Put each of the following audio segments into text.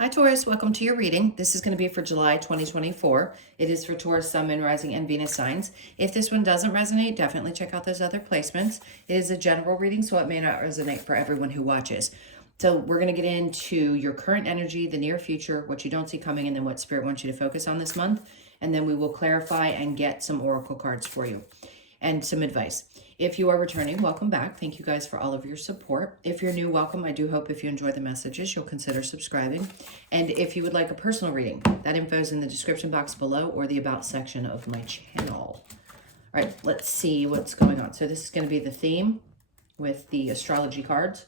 Hi Taurus, welcome to your reading. This is going to be for July 2024. It is for Taurus, Sun, Moon, Rising, and Venus signs. If this one doesn't resonate, definitely check out those other placements. It is a general reading, so it may not resonate for everyone who watches. So we're going to get into your current energy, the near future, what you don't see coming, and then what Spirit wants you to focus on this month. And then we will clarify and get some oracle cards for you and some advice. If you are returning, welcome back. Thank you guys for all of your support. If you're new, welcome. I do hope if you enjoy the messages, you'll consider subscribing. And if you would like a personal reading, that info is in the description box below or the About section of my channel. All right, let's see what's going on. So this is going to be the theme with the astrology cards.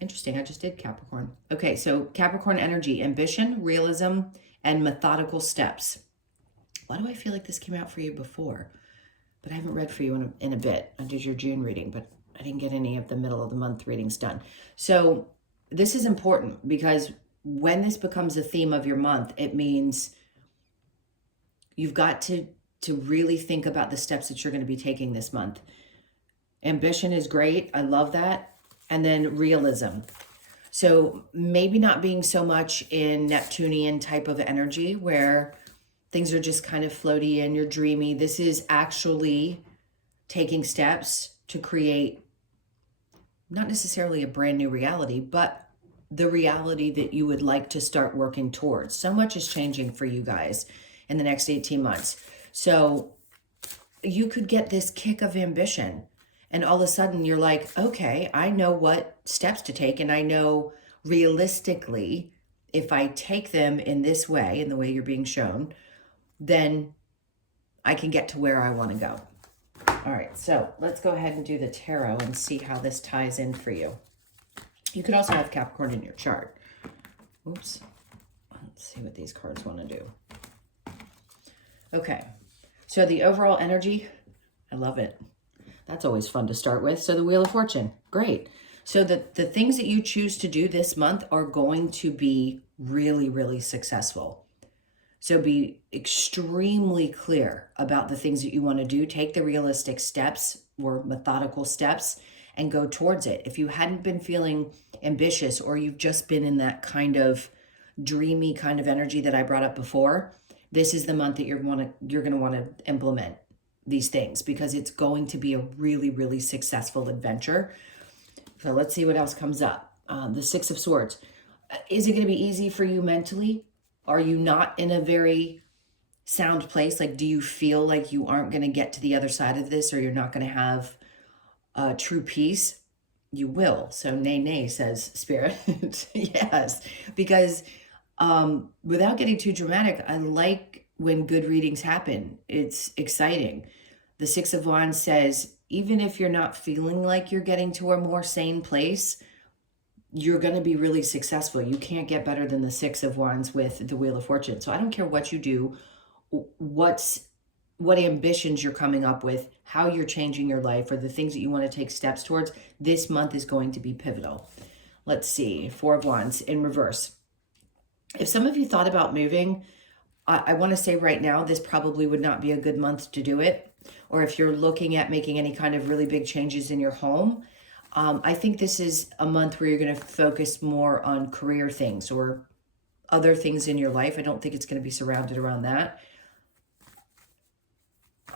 Interesting, I just did Capricorn. Okay, so Capricorn energy, ambition, realism, and methodical steps. Why do I feel like this came out for you before? But I haven't read for you in a bit. I did your June reading, but I didn't get any of the middle of the month readings done. So this is important because when this becomes a theme of your month, it means you've got to really think about the steps that you're going to be taking this month. Ambition is great. I love that. And then realism. So maybe not being so much in Neptunian type of energy where things are just kind of floaty and you're dreamy. This is actually taking steps to create not necessarily a brand new reality, but the reality that you would like to start working towards. So much is changing for you guys in the next 18 months. So you could get this kick of ambition and all of a sudden you're like, okay, I know what steps to take. And I know realistically, if I take them in this way, in the way you're being shown, then I can get to where I want to go. All right, so let's go ahead and do the tarot and see how this ties in for you. You could also have Capricorn in your chart. Oops. Let's see what these cards want to do. Okay, so the overall energy, I love it. That's always fun to start with. So the Wheel of Fortune, great. So the things that you choose to do this month are going to be really, really successful. So be extremely clear about the things that you want to do. Take the realistic steps or methodical steps and go towards it. If you hadn't been feeling ambitious or you've just been in that kind of dreamy kind of energy that I brought up before, this is the month that you're going to want to implement these things because it's going to be a really, really successful adventure. So let's see what else comes up. The Six of Swords. Is it going to be easy for you mentally? Are you not in a very sound place? Like, do you feel like you aren't going to get to the other side of this or you're not going to have true peace? You will. So nay, nay, says Spirit. Yes, because without getting too dramatic, I like when good readings happen. It's exciting. The Six of Wands says, even if you're not feeling like you're getting to a more sane place, you're going to be really successful. You can't get better than the Six of Wands with the Wheel of Fortune. So I don't care what you do, what ambitions you're coming up with, how you're changing your life, or the things that you want to take steps towards. This month is going to be pivotal. Let's see. Four of Wands in reverse. If some of you thought about moving, I want to say right now, this probably would not be a good month to do it. Or if you're looking at making any kind of really big changes in your home, I think this is a month where you're going to focus more on career things or other things in your life. I don't think it's going to be surrounded around that.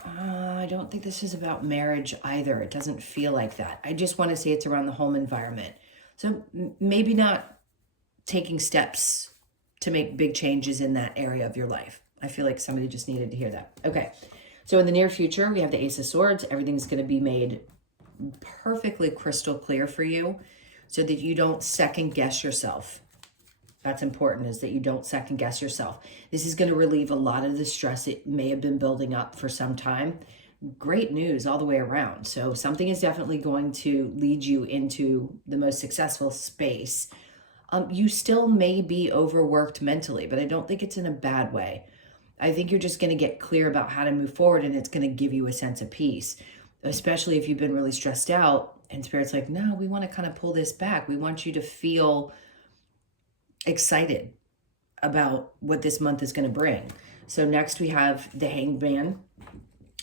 I don't think this is about marriage either. It doesn't feel like that. I just want to say it's around the home environment. So maybe not taking steps to make big changes in that area of your life. I feel like somebody just needed to hear that. Okay. So in the near future, we have the Ace of Swords. Everything's going to be made perfectly crystal clear for you so that you don't second guess yourself. That's important, is that you don't second guess yourself. This is going to relieve a lot of the stress that may have been building up for some time. Great news all the way around. So something is definitely going to lead you into the most successful space. You still may be overworked mentally, but I don't think it's in a bad way. I think you're just going to get clear about how to move forward, and it's going to give you a sense of peace. Especially if you've been really stressed out and Spirit's like, no, we want to kind of pull this back. We want you to feel excited about what this month is going to bring. So next we have the Hanged Man.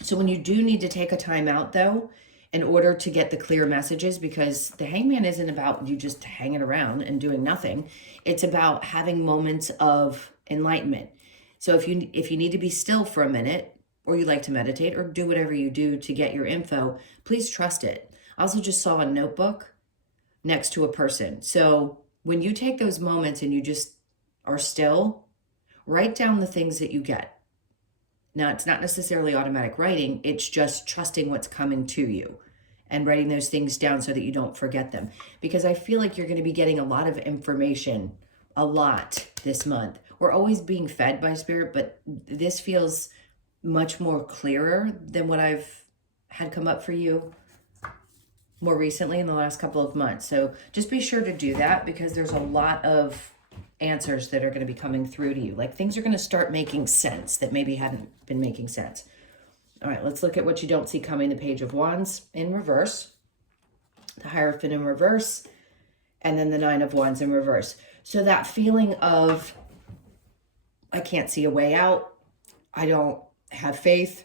So when you do need to take a time out though, in order to get the clear messages, because the hangman isn't about you just hanging around and doing nothing. It's about having moments of enlightenment. So if you need to be still for a minute, or you like to meditate, or do whatever you do to get your info, please trust it. I also just saw a notebook next to a person. So when you take those moments and you just are still, write down the things that you get. Now, it's not necessarily automatic writing. It's just trusting what's coming to you and writing those things down so that you don't forget them. Because I feel like you're going to be getting a lot of information, a lot this month. We're always being fed by Spirit, but this feels much more clearer than what I've had come up for you more recently in the last couple of months. So just be sure to do that, because there's a lot of answers that are going to be coming through to you. Like, things are going to start making sense that maybe hadn't been making sense. All right, let's look at what you don't see coming. The Page of Wands in reverse, the Hierophant in reverse, and then the Nine of Wands in reverse. So that feeling of, I can't see a way out, I don't have faith.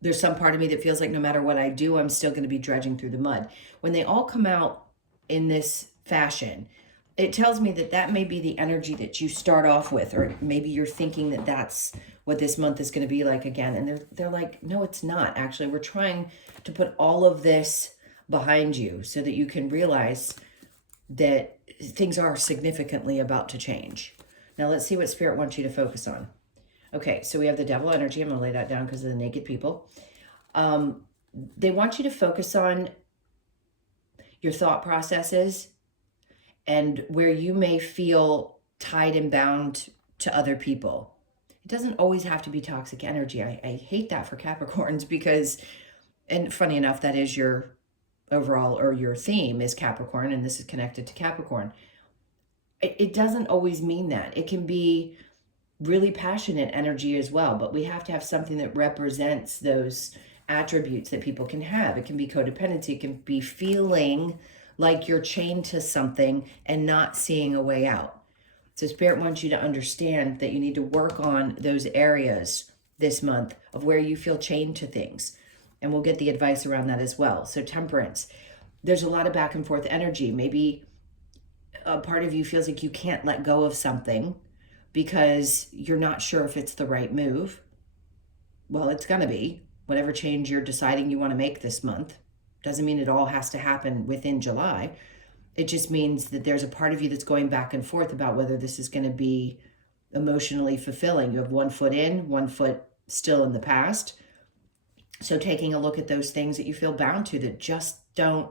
There's some part of me that feels like no matter what I do, I'm still going to be dredging through the mud. When they all come out in this fashion, it tells me that that may be the energy that you start off with, or maybe you're thinking that that's what this month is going to be like again. And they're like, no, it's not. Actually, we're trying to put all of this behind you so that you can realize that things are significantly about to change. Now let's see what Spirit wants you to focus on. Okay, so we have the Devil energy. I'm going to lay that down because of the naked people. They want you to focus on your thought processes and where you may feel tied and bound to other people. It doesn't always have to be toxic energy. I hate that for Capricorns because, and funny enough, that is your overall, or your theme is Capricorn, and this is connected to Capricorn. It doesn't always mean that. It can be really passionate energy as well, but we have to have something that represents those attributes that people can have. It can be codependency. It can be feeling like you're chained to something and not seeing a way out. So Spirit wants you to understand that you need to work on those areas this month of where you feel chained to things. And we'll get the advice around that as well. So Temperance, there's a lot of back and forth energy. Maybe a part of you feels like you can't let go of something because you're not sure if it's the right move. Well, it's going to be. Whatever change you're deciding you want to make this month. Doesn't mean it all has to happen within July. It just means that there's a part of you that's going back and forth about whether this is going to be emotionally fulfilling. You have one foot in, one foot still in the past. So taking a look at those things that you feel bound to that just don't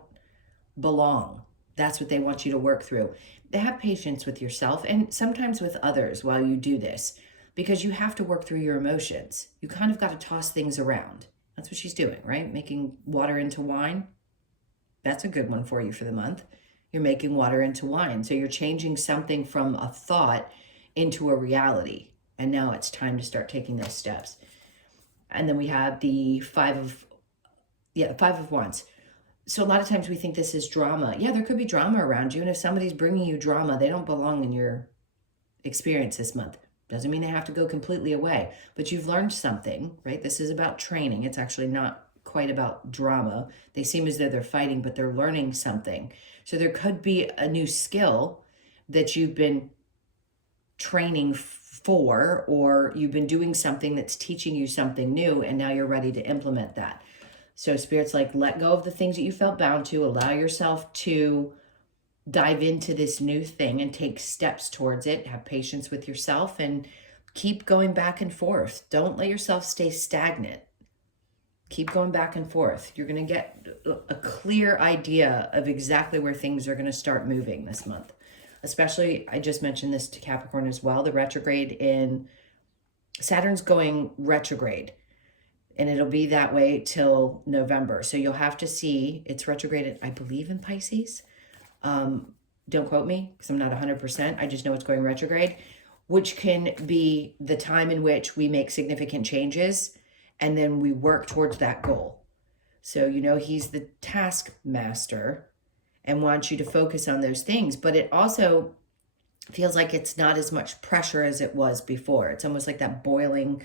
belong. That's what they want you to work through. Have patience with yourself and sometimes with others while you do this, because you have to work through your emotions. You kind of got to toss things around. That's what she's doing, right? Making water into wine. That's a good one for you for the month. You're making water into wine. So you're changing something from a thought into a reality. And now it's time to start taking those steps. And then we have the Five of Wands. So a lot of times we think this is drama. Yeah, there could be drama around you. And if somebody's bringing you drama, they don't belong in your experience this month. Doesn't mean they have to go completely away, but you've learned something, right? This is about training. It's actually not quite about drama. They seem as though they're fighting, but they're learning something. So there could be a new skill that you've been training for, or you've been doing something that's teaching you something new, and now you're ready to implement that. So Spirit's like, let go of the things that you felt bound to, allow yourself to dive into this new thing and take steps towards it. Have patience with yourself and keep going back and forth. Don't let yourself stay stagnant. Keep going back and forth. You're going to get a clear idea of exactly where things are going to start moving this month. Especially, I just mentioned this to Capricorn as well, the retrograde in Saturn's going retrograde. And it'll be that way till November. So you'll have to see, it's retrograded, I believe, in Pisces. Don't quote me because I'm not 100%. I just know it's going retrograde, which can be the time in which we make significant changes and then we work towards that goal. So, you know, he's the taskmaster and wants you to focus on those things, but it also feels like it's not as much pressure as it was before. It's almost like that boiling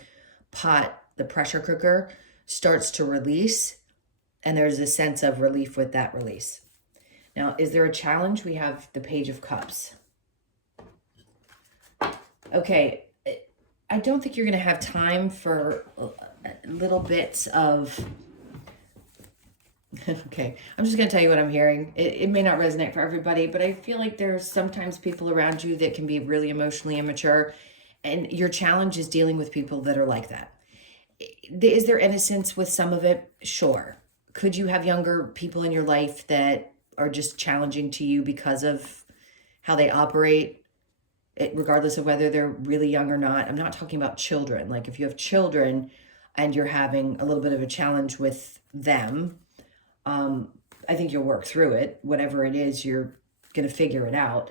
pot, the pressure cooker. starts to release, and there's a sense of relief with that release. Now, is there a challenge? We have the Page of Cups. Okay, I don't think you're going to have time for little bits of... Okay, I'm just going to tell you what I'm hearing. It may not resonate for everybody, but I feel like there's sometimes people around you that can be really emotionally immature, and your challenge is dealing with people that are like that. Is there innocence with some of it? Sure. Could you have younger people in your life that are just challenging to you because of how they operate, regardless of whether they're really young or not? I'm not talking about children. Like if you have children and you're having a little bit of a challenge with them, I think you'll work through it. Whatever it is, you're going to figure it out.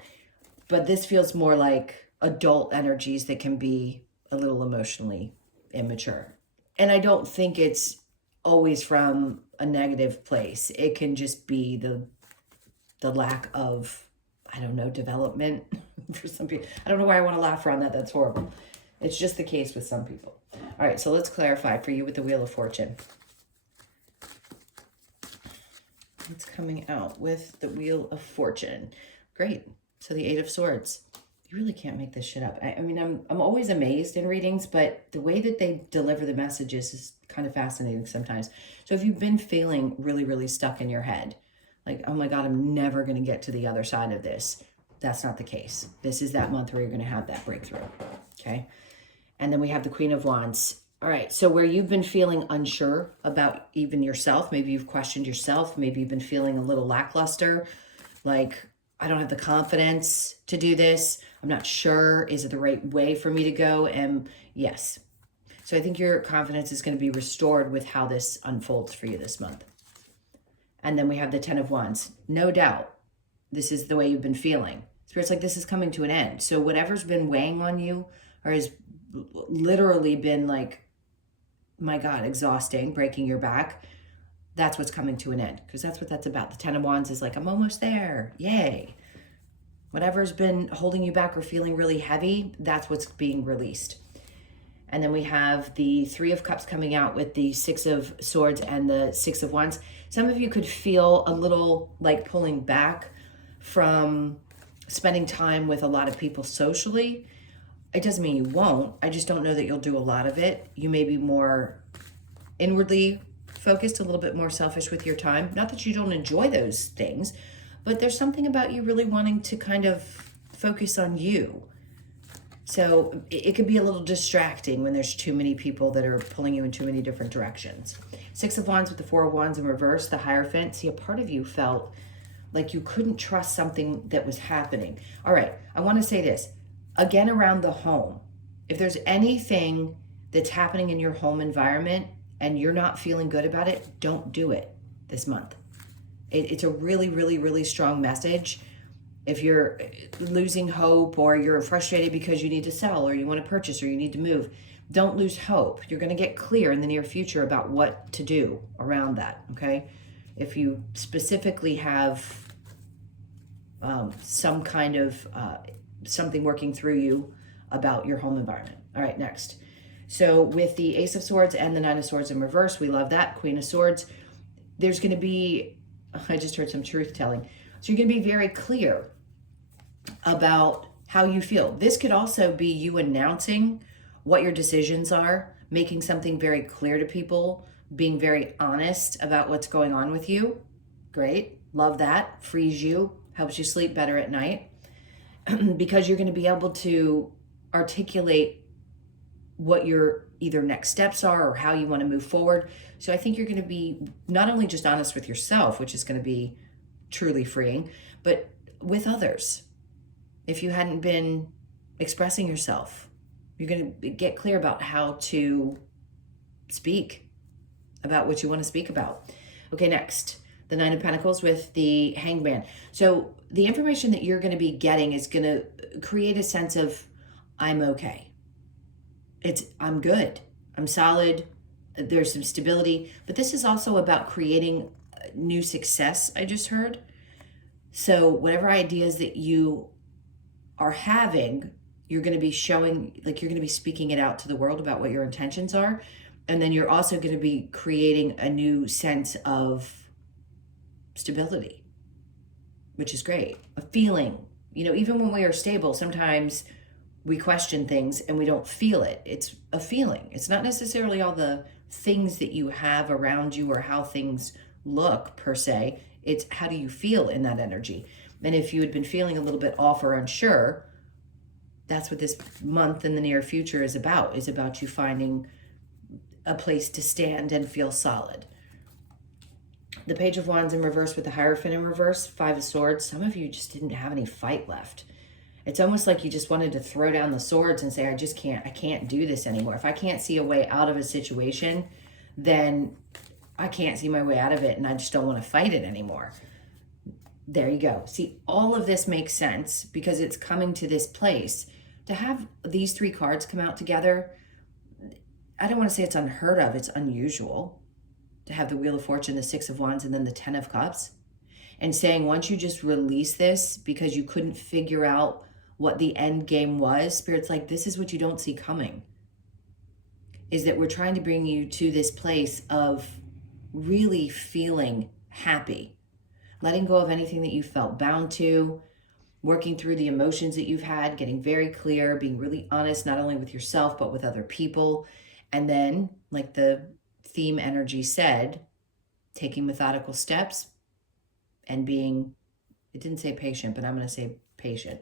But this feels more like adult energies that can be a little emotionally immature. And I don't think it's always from a negative place. It can just be the lack of, I don't know, development for some people. I don't know why I want to laugh around that. That's horrible. It's just the case with some people. All right, so let's clarify for you with the Wheel of Fortune. What's coming out with the Wheel of Fortune? Great. So the Eight of Swords. You really can't make this shit up. I mean, I'm always amazed in readings, but the way that they deliver the messages is kind of fascinating sometimes. So if you've been feeling really, really stuck in your head, like, oh my God, I'm never going to get to the other side of this. That's not the case. This is that month where you're going to have that breakthrough. Okay. And then we have the Queen of Wands. All right. So where you've been feeling unsure about even yourself, maybe you've questioned yourself, maybe you've been feeling a little lackluster, like, I don't have the confidence to do this. I'm not sure. Is it the right way for me to go? And yes. So I think your confidence is going to be restored with how this unfolds for you this month. And then we have the Ten of Wands. No doubt, this is the way you've been feeling. Spirit's like, this is coming to an end. So whatever's been weighing on you or has literally been like, my God, exhausting, breaking your back, that's what's coming to an end, because that's what that's about. The Ten of Wands is like, I'm almost there. Yay. Whatever's been holding you back or feeling really heavy, that's what's being released. And then we have the Three of Cups coming out with the Six of Swords and the Six of Wands. Some of you could feel a little like pulling back from spending time with a lot of people socially. It doesn't mean you won't. I just don't know that you'll do a lot of it. You may be more inwardly focused, a little bit more selfish with your time. Not that you don't enjoy those things, but there's something about you really wanting to kind of focus on you. So it could be a little distracting when there's too many people that are pulling you in too many different directions. Six of Wands with the Four of Wands in reverse, the Hierophant. See, a part of you felt like you couldn't trust something that was happening. All right, I want to say this. Again, around the home, if there's anything that's happening in your home environment and you're not feeling good about it, don't do it this month. It's a really, really, really strong message. If you're losing hope or you're frustrated because you need to sell or you want to purchase or you need to move, don't lose hope. You're going to get clear in the near future about what to do around that, okay? If you specifically have some kind of something working through you about your home environment. All right, next. So with the Ace of Swords and the Nine of Swords in reverse, we love that. Queen of Swords. There's going to be, I just heard some truth telling. So you're going to be very clear about how you feel. This could also be you announcing what your decisions are, making something very clear to people, being very honest about what's going on with you. Great. Love that. Frees you, helps you sleep better at night because you're going to be able to articulate what your either next steps are or how you want to move forward. So I think you're going to be not only just honest with yourself, which is going to be truly freeing, but with others. If you hadn't been expressing yourself, you're going to get clear about how to speak about what you want to speak about. Okay, next, the Nine of Pentacles with the Hangman. So the information that you're going to be getting is going to create a sense of, I'm okay. I'm good. I'm solid. There's some stability, but this is also about creating new success, I just heard. So whatever ideas that you are having, you're going to be showing, like you're going to be speaking it out to the world about what your intentions are. And then you're also going to be creating a new sense of stability, which is great. A feeling, you know, even when we are stable, sometimes we question things and we don't feel it. It's a feeling. It's not necessarily all the things that you have around you or how things look per se. It's how do you feel in that energy. And if you had been feeling a little bit off or unsure, that's what this month in the near future is about you finding a place to stand and feel solid. The Page of Wands in reverse with the Hierophant in reverse, Five of Swords. Some of you just didn't have any fight left. It's almost like you just wanted to throw down the swords and say, I can't do this anymore. If I can't see a way out of a situation, then I can't see my way out of it and I just don't want to fight it anymore. There you go. See, all of this makes sense because it's coming to this place. To have these three cards come out together, I don't want to say it's unheard of, it's unusual to have the Wheel of Fortune, the Six of Wands, and then the Ten of Cups. And saying once you just release this because you couldn't figure out what the end game was, Spirit's like, this is what you don't see coming. Is that we're trying to bring you to this place of really feeling happy. Letting go of anything that you felt bound to, working through the emotions that you've had, getting very clear, being really honest, not only with yourself, but with other people. And then, like the theme energy said, taking methodical steps and being, it didn't say patient, but I'm going to say patient.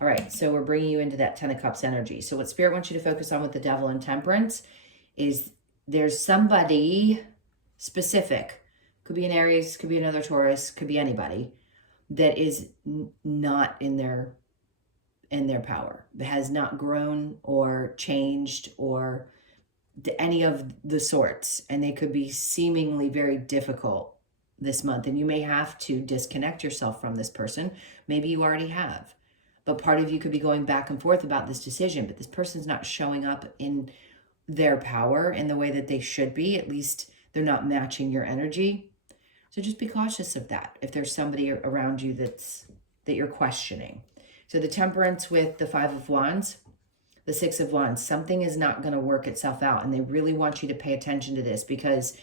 All right, so we're bringing you into that Ten of Cups energy. So what Spirit wants you to focus on with the Devil and Temperance is there's somebody specific, could be an Aries, could be another Taurus, could be anybody, that is not in their power, that has not grown or changed or any of the sorts. And they could be seemingly very difficult this month. And you may have to disconnect yourself from this person. Maybe you already have. But part of you could be going back and forth about this decision, but this person's not showing up in their power in the way that they should be. At least they're not matching your energy. So just be cautious of that. If there's somebody around you that you're questioning. So the Temperance with the Five of Wands, the Six of Wands, something is not going to work itself out. And they really want you to pay attention to this because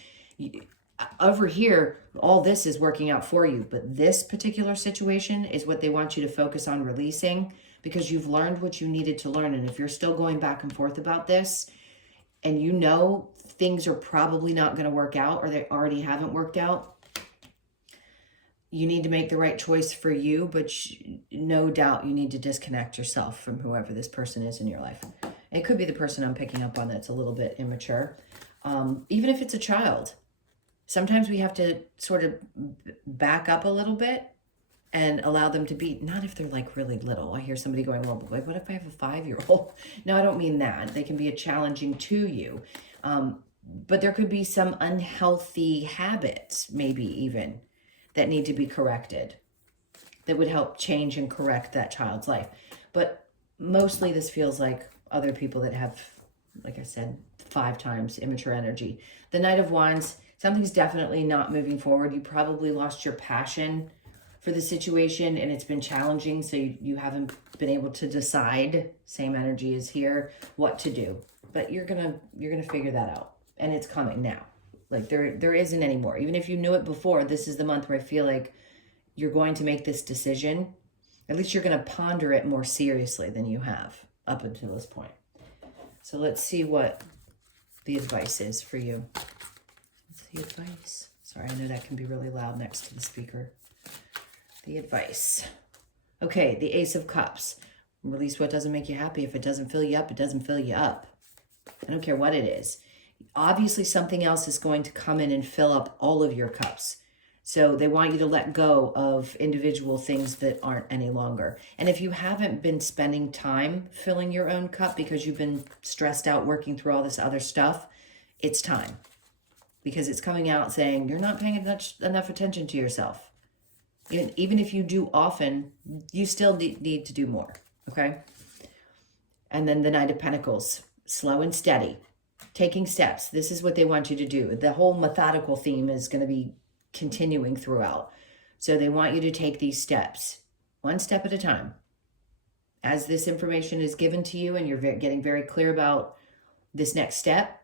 over here, all this is working out for you. But this particular situation is what they want you to focus on releasing because you've learned what you needed to learn. And if you're still going back and forth about this and you know things are probably not going to work out or they already haven't worked out, you need to make the right choice for you, but no doubt you need to disconnect yourself from whoever this person is in your life. It could be the person I'm picking up on that's a little bit immature. Even if it's a child, sometimes we have to sort of back up a little bit and allow them to be, not if they're like really little. I hear somebody going, well, like, what if I have a 5-year-old? No, I don't mean that. They can be challenging to you. But there could be some unhealthy habits, maybe even, that need to be corrected, that would help change and correct that child's life. But mostly this feels like other people that have, like I said, 5 times immature energy. The Knight of Wands, something's definitely not moving forward. You probably lost your passion for the situation and it's been challenging. So you haven't been able to decide, same energy is here, what to do. But you're gonna figure that out. And it's coming now. Like there isn't any more. Even if you knew it before, this is the month where I feel like you're going to make this decision. At least you're going to ponder it more seriously than you have up until this point. So let's see what the advice is for you. What's the advice? Sorry, I know that can be really loud next to the speaker. The advice. Okay, the Ace of Cups. Release what doesn't make you happy. If it doesn't fill you up, it doesn't fill you up. I don't care what it is. Obviously, something else is going to come in and fill up all of your cups. So they want you to let go of individual things that aren't any longer. And if you haven't been spending time filling your own cup because you've been stressed out working through all this other stuff, it's time. Because it's coming out saying you're not paying enough attention to yourself. Even if you do often, you still need to do more, okay? And then the Knight of Pentacles, slow and steady. Taking steps. This is what they want you to do. The whole methodical theme is going to be continuing throughout. So they want you to take these steps, one step at a time. As this information is given to you and you're getting very clear about this next step,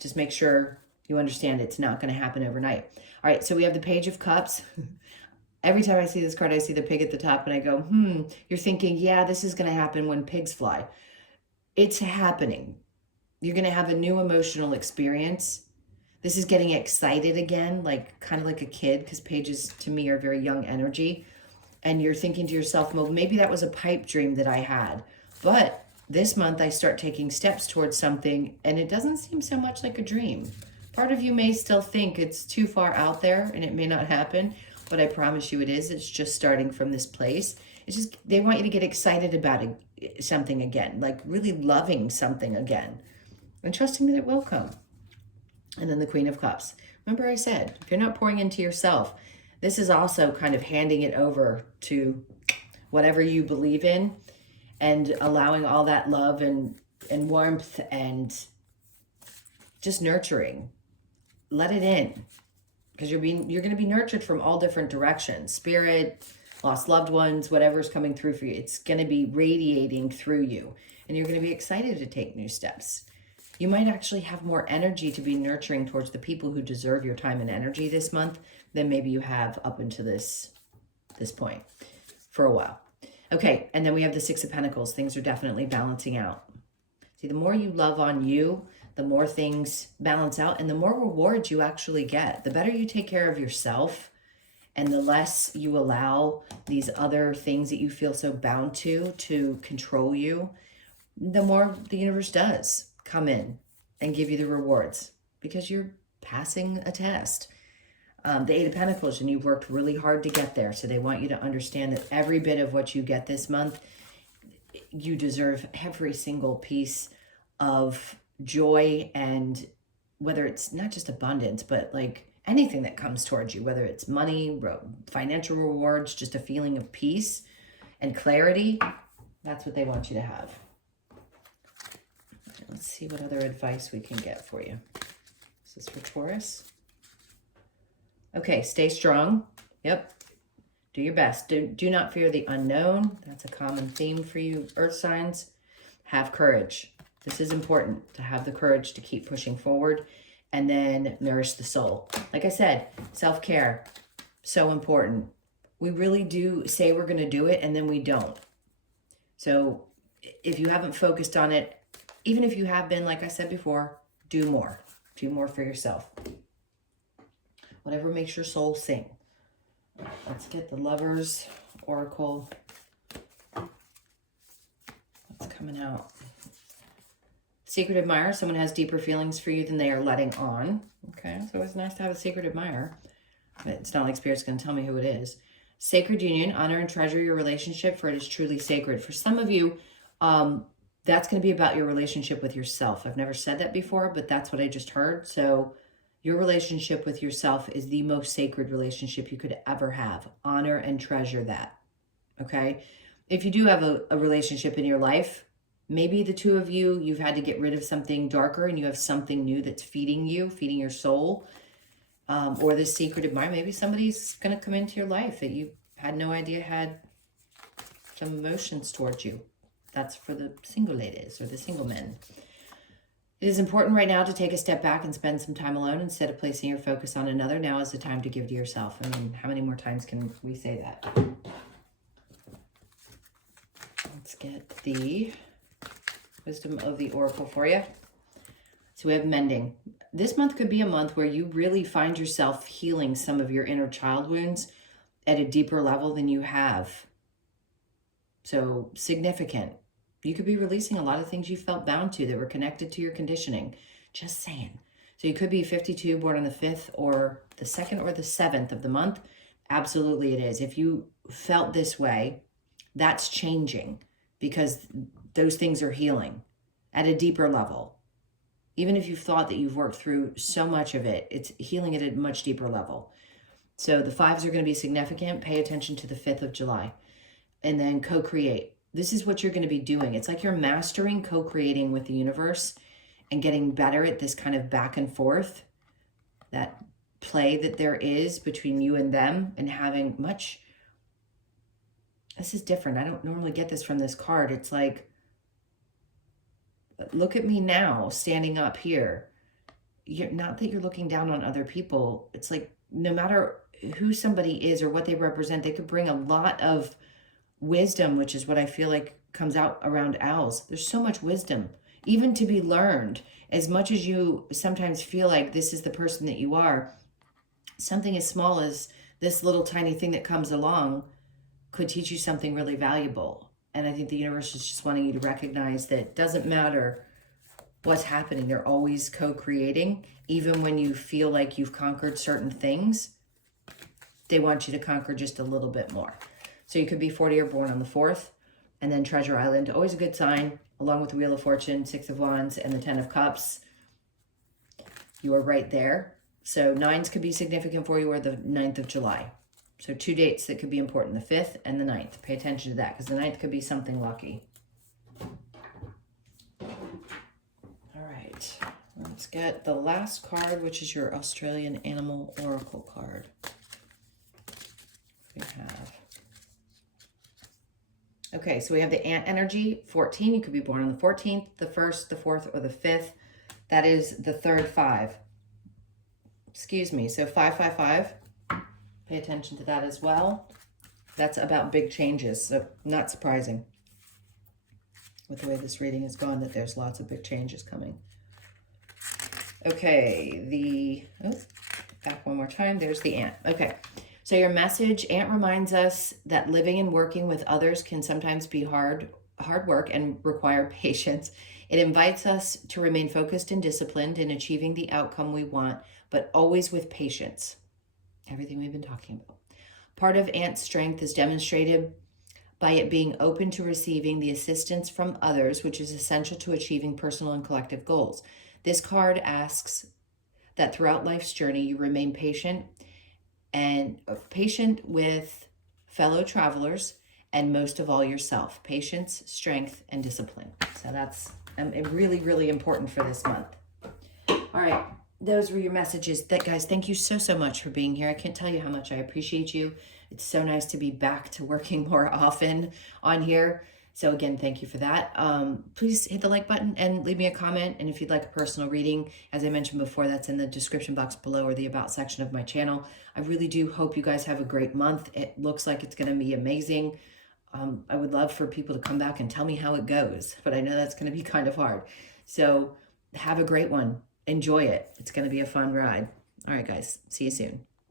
Just make sure you understand it's not going to happen overnight. All right, so we have the Page of Cups. Every time I see this card, I see the pig at the top, and I go, you're thinking, yeah, this is going to happen when pigs fly. It's happening. You're going to have a new emotional experience. This is getting excited again, like kind of like a kid, because pages to me are very young energy. And you're thinking to yourself, well, maybe that was a pipe dream that I had. But this month I start taking steps towards something, and it doesn't seem so much like a dream. Part of you may still think it's too far out there and it may not happen, but I promise you it is. It's just starting from this place. It's just, they want you to get excited about something again, like really loving something again and trusting that it will come. And then the Queen of Cups. Remember I said, if you're not pouring into yourself, this is also kind of handing it over to whatever you believe in and allowing all that love and warmth and just nurturing. Let it in, because you're going to be nurtured from all different directions. Spirit, lost loved ones, whatever's coming through for you, it's going to be radiating through you, and you're going to be excited to take new steps. You might actually have more energy to be nurturing towards the people who deserve your time and energy this month than maybe you have up until this point for a while. Okay, and then we have the Six of Pentacles. Things are definitely balancing out. See, the more you love on you, the more things balance out and the more rewards you actually get. The better you take care of yourself and the less you allow these other things that you feel so bound to control you, the more the universe does come in and give you the rewards because you're passing a test. The Eight of Pentacles, and you've worked really hard to get there. So they want you to understand that every bit of what you get this month, you deserve every single piece of joy, and whether it's not just abundance, but like anything that comes towards you, whether it's money, financial rewards, just a feeling of peace and clarity, that's what they want you to have. Let's see what other advice we can get for you. Is this for Taurus? Okay, stay strong. Yep. Do your best. Do not fear the unknown. That's a common theme for you, earth signs. Have courage. This is important, to have the courage to keep pushing forward, and then nourish the soul. Like I said, self-care, so important. We really do say we're going to do it, and then we don't. So if you haven't focused on it, even if you have been, like I said before, do more. Do more for yourself. Whatever makes your soul sing. Let's get the Lovers Oracle. What's coming out? Secret admirer. Someone has deeper feelings for you than they are letting on. Okay, so it's nice to have a secret admirer. But it's not like Spirit's going to tell me who it is. Sacred union. Honor and treasure your relationship, for it is truly sacred. For some of you, that's going to be about your relationship with yourself. I've never said that before, but that's what I just heard. So your relationship with yourself is the most sacred relationship you could ever have. Honor and treasure that. Okay? If you do have a relationship in your life, maybe the two of you, you've had to get rid of something darker and you have something new that's feeding you, feeding your soul. Or this secret admirer. Maybe somebody's going to come into your life that you had no idea had some emotions towards you. That's for the single ladies or the single men. It is important right now to take a step back and spend some time alone instead of placing your focus on another. Now is the time to give to yourself. I mean, how many more times can we say that? Let's get the wisdom of the oracle for you. So we have mending. This month could be a month where you really find yourself healing some of your inner child wounds at a deeper level than you have. So significant. You could be releasing a lot of things you felt bound to that were connected to your conditioning. Just saying. So you could be 52, born on the 5th or the 2nd or the 7th of the month. Absolutely it is. If you felt this way, that's changing because those things are healing at a deeper level. Even if you've thought that you've worked through so much of it, it's healing at a much deeper level. So the 5s are going to be significant. Pay attention to the 5th of July. And then co-create. This is what you're going to be doing. It's like you're mastering co-creating with the universe and getting better at this kind of back and forth, that play that there is between you and them, and having much, this is different. I don't normally get this from this card. It's like, look at me now, standing up here. you're not that you're looking down on other people. It's like no matter who somebody is or what they represent, they could bring a lot of wisdom, which is what I feel like comes out around owls. There's so much wisdom, even to be learned. As much as you sometimes feel like this is the person that you are, something as small as this little tiny thing that comes along could teach you something really valuable. And I think the universe is just wanting you to recognize that it doesn't matter what's happening. They're always co-creating. Even when you feel like you've conquered certain things, they want you to conquer just a little bit more. So you could be 40 or born on the 4th. And then Treasure Island, always a good sign, along with the Wheel of Fortune, 6 of Wands, and the 10 of Cups. You are right there. So 9s could be significant for you, or the 9th of July. So 2 dates that could be important, the 5th and the 9th. Pay attention to that, because the 9th could be something lucky. All right, let's get the last card, which is your Australian Animal Oracle card. We have... Okay, so we have the Ant energy, 14. You could be born on the 14th, the 1st, the 4th, or the 5th. That is the third 5. Excuse me, so 555. Pay attention to that as well. That's about big changes, so not surprising with the way this reading has gone that there's lots of big changes coming. Okay, back one more time. There's the Ant. Okay, so your message, Ant reminds us that living and working with others can sometimes be hard work and require patience. It invites us to remain focused and disciplined in achieving the outcome we want, but always with patience. Everything we've been talking about. Part of Ant's strength is demonstrated by it being open to receiving the assistance from others, which is essential to achieving personal and collective goals. This card asks that throughout life's journey, you remain patient with fellow travelers, and most of all yourself. Patience, strength, and discipline. So that's really, really important for this month. All right. Those were your messages. Guys, thank you so much for being here. I can't tell you how much I appreciate you. It's so nice to be back to working more often on here. So again, thank you for that. Please hit the like button and leave me a comment. And if you'd like a personal reading, as I mentioned before, that's in the description box below or the about section of my channel. I really do hope you guys have a great month. It looks like it's going to be amazing. I would love for people to come back and tell me how it goes, but I know that's going to be kind of hard. So have a great one. Enjoy it. It's going to be a fun ride. All right, guys. See you soon.